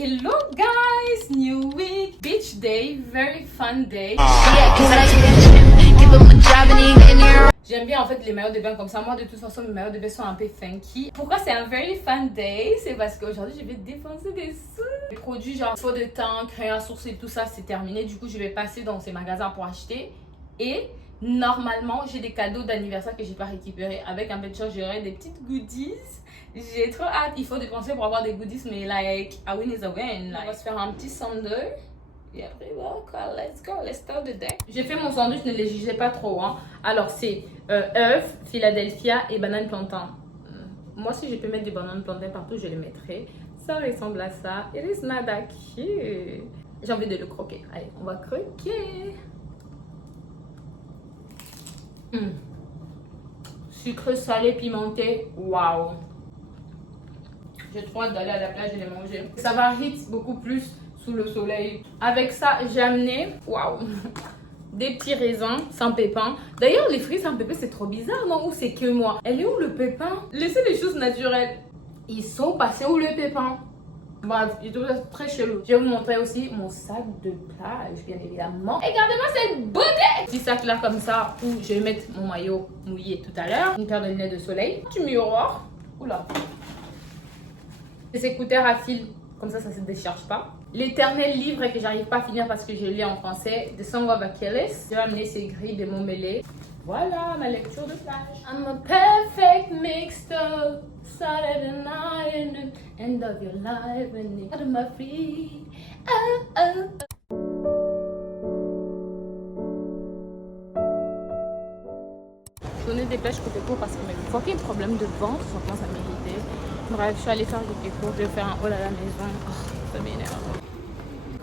Hello guys, new week, beach day, very fun day. J'aime bien en fait les maillots de bain comme ça. Moi de toute façon mes maillots de bain sont un peu funky. Pourquoi c'est un very fun day? C'est parce qu'aujourd'hui je vais dépenser des sous. Les produits genre faux de teint, crayon à sourcils, tout ça c'est terminé. Du coup je vais passer dans ces magasins pour acheter. Et normalement j'ai des cadeaux d'anniversaire que j'ai pas récupérés. Avec un peu de chance j'aurai des petites goodies. J'ai trop hâte. Il faut dépenser pour avoir des goodies, mais like a win is a win. Like, on va se faire un petit sundae. Et après, well, let's go, let's start the day. J'ai fait mon sandwich, ne les jugez pas trop. Hein. Alors, c'est œuf, Philadelphia et banane plantain. Moi, si je peux mettre des bananes plantain partout, je les mettrai. Ça ressemble à ça. It is not that cute. J'ai envie de le croquer. Allez, on va croquer. Sucre salé pimenté. Waouh. J'ai trop hâte d'aller à la plage et les manger. Ça va hit beaucoup plus sous le soleil. Avec ça, j'ai amené, waouh, des petits raisins sans pépins. D'ailleurs, les fruits sans pépins, c'est trop bizarre, non? Ou c'est que moi? Elle est où le pépin? Laissez les choses naturelles. Ils sont passés où le pépin? Bref, je trouve ça très chelou. Je vais vous montrer aussi mon sac de plage, bien évidemment. Regardez-moi cette beauté! Petit sac là comme ça, où je vais mettre mon maillot mouillé tout à l'heure. Une paire de lunettes de soleil. Du miroir. Oula. Des écouteurs à fil, comme ça se décharge pas. L'éternel livre que j'arrive pas à finir parce que je lis en français, The Song of Achilles. Je vais amener ces grilles de mon mêlé. Voilà ma lecture de plage. I'm a perfect mixed up, Saturday night and the end of your life when you're out of my feet. Oh, oh. Journée des plages coupé court parce que mes fucking problèmes de ventre, ça commence à m'irriter. Bref, je suis allée faire des cours, je vais faire un haul à la maison. Oh, ça m'énerve.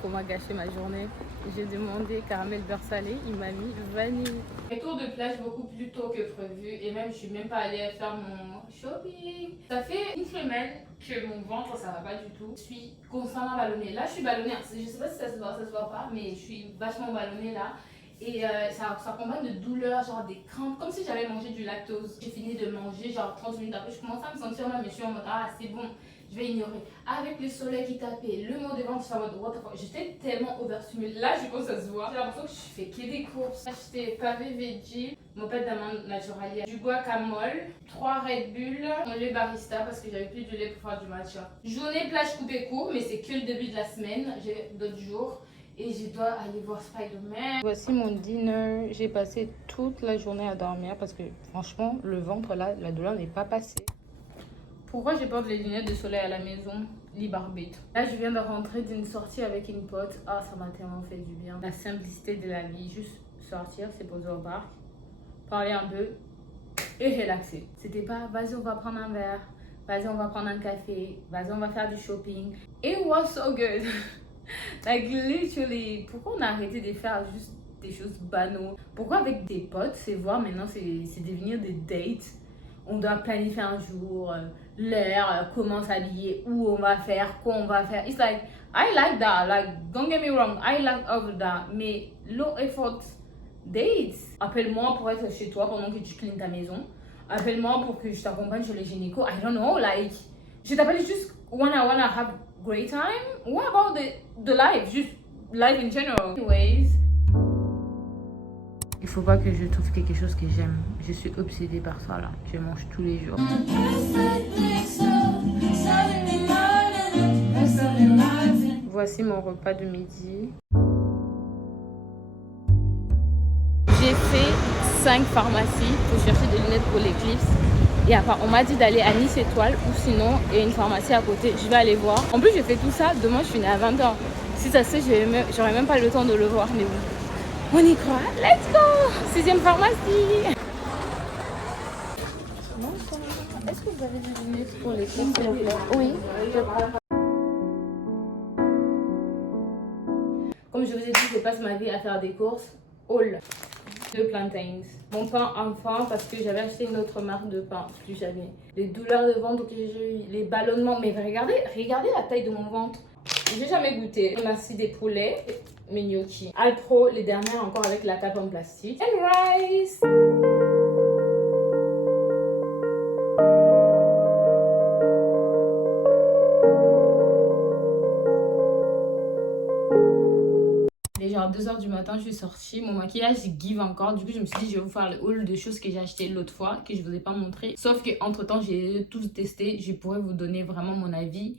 Pour m'a gâché ma journée, j'ai demandé caramel beurre salé, il m'a mis vanille. Retour de plage beaucoup plus tôt que prévu et même je suis même pas allée faire mon shopping. Ça fait une semaine que mon ventre ça va pas du tout. Je suis constamment ballonnée. Là je suis ballonnée, je sais pas si ça se voit pas, mais je suis vachement ballonnée là. Et ça accompagne de douleurs, genre des crampes, comme si j'avais mangé du lactose. J'ai fini de manger, genre 30 minutes après, je commence à me sentir mal, mais je suis en mode, ah c'est bon, je vais ignorer. Avec le soleil qui tapait, le mot de ventre, je suis en mode, what the fuck. J'étais tellement overstimulée. Là, je pense que ça se voit. J'ai l'impression que je fais que des courses. J'ai acheté pavé veggie, moped d'amande naturelle, du guacamole, 3 Red Bull, mon lait barista parce que j'avais plus de lait pour faire du matcha. Journée plage coupée court, mais c'est que le début de la semaine, j'ai d'autres jours. Et je dois aller voir Spider-Man. Voici mon dinner. J'ai passé toute la journée à dormir parce que franchement, le ventre là, la douleur n'est pas passée. Pourquoi je porte les lunettes de soleil à la maison? Libre arbitre. Là, je viens de rentrer d'une sortie avec une pote. Ah, ça m'a tellement fait du bien. La simplicité de la vie. Juste sortir, se poser au parc, parler un peu et relaxer. C'était pas, vas-y, on va prendre un verre. Vas-y, on va prendre un café. Vas-y, on va faire du shopping. It was so good. Like literally, pourquoi on a arrêté de faire juste des choses banales? Pourquoi avec des potes, c'est voir maintenant, c'est devenir des dates? On doit planifier un jour, l'heure, comment s'habiller, où on va faire, quoi on va faire. It's like, I like that, like, don't get me wrong, I like all of that. Mais low effort dates. Appelle-moi pour être chez toi pendant que tu cleans ta maison. Appelle-moi pour que je t'accompagne chez les gynéco. I don't know, like, je t'appelle juste when I wanna have great time. What about the life? Just life in general. Anyways. Il faut pas que je trouve quelque chose que j'aime. Je suis obsédée par ça là. Je mange tous les jours. Voici mon repas de midi. J'ai fait 5 pharmacies pour chercher des lunettes pour l'éclipse. Et après, on m'a dit d'aller à Nice Étoile ou sinon, il y a une pharmacie à côté. Je vais aller voir. En plus, je fais tout ça. Demain, je finis à 20h. Si ça se fait, j'aurai même pas le temps de le voir. Mais bon, on y croit. Let's go! 6e pharmacie. Bonsoir. Est-ce que vous avez des lunettes pour l'éclipse? Oui, je prends. Comme je vous ai dit, je passe ma vie à faire des courses. All. De plantains. Mon pain enfant parce que j'avais acheté une autre marque de pain. Plus jamais. Les douleurs de ventre que j'ai eu, les ballonnements. Mais regardez la taille de mon ventre. J'ai jamais goûté. On a aussi des poulets, mes gnocchis. Alpro, les dernières encore avec la cape en plastique. And rice. genre 2h du matin, je suis sortie. Mon maquillage give encore. Du coup, je me suis dit, je vais vous faire le haul de choses que j'ai acheté l'autre fois, que je vous ai pas montré. Sauf que entre temps, j'ai tout testé. Je pourrais vous donner vraiment mon avis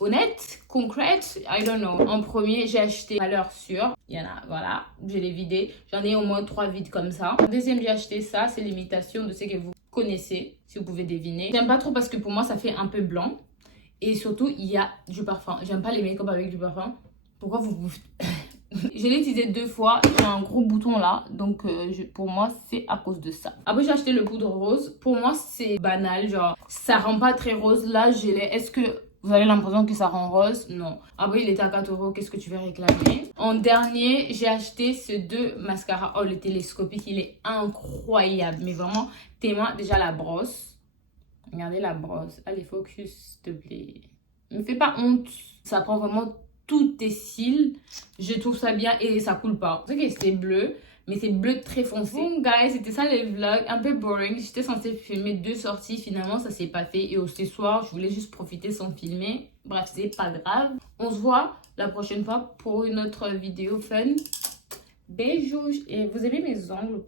honnête, concrète, I don't know. En premier, j'ai acheté valeur sûre. Il y en a, voilà, je l'ai vidé. J'en ai au moins 3 vides comme ça. En deuxième, j'ai acheté ça. C'est l'imitation de ce que vous connaissez, si vous pouvez deviner. J'aime pas trop parce que pour moi, ça fait un peu blanc. Et surtout, il y a du parfum. J'aime pas les make-up avec du parfum. Pourquoi vous... Je l'ai utilisé 2 fois. J'ai un gros bouton là. Donc, pour moi, c'est à cause de ça. Après, j'ai acheté le poudre rose. Pour moi, c'est banal. Genre, ça rend pas très rose. Là, je l'ai... Est-ce que vous avez l'impression que ça rend rose? Non. Après, il était à 4 €. Qu'est-ce que tu veux réclamer? En dernier, j'ai acheté ce 2 mascara. Oh, le télescopique, il est incroyable. Mais vraiment, témoin déjà la brosse. Regardez la brosse. Allez, focus, s'il te plaît. Ne me fais pas honte. Ça prend vraiment tous tes cils. Je trouve ça bien et ça coule pas. Je sais que c'était bleu, mais c'est bleu très foncé. Bon, guys, c'était ça les vlogs. Un peu boring. J'étais censée filmer 2 sorties. Finalement, ça s'est pas fait. Et ce soir, je voulais juste profiter sans filmer. Bref, c'est pas grave. On se voit la prochaine fois pour une autre vidéo fun. Bisous. Et vous aimez mes ongles ou pas?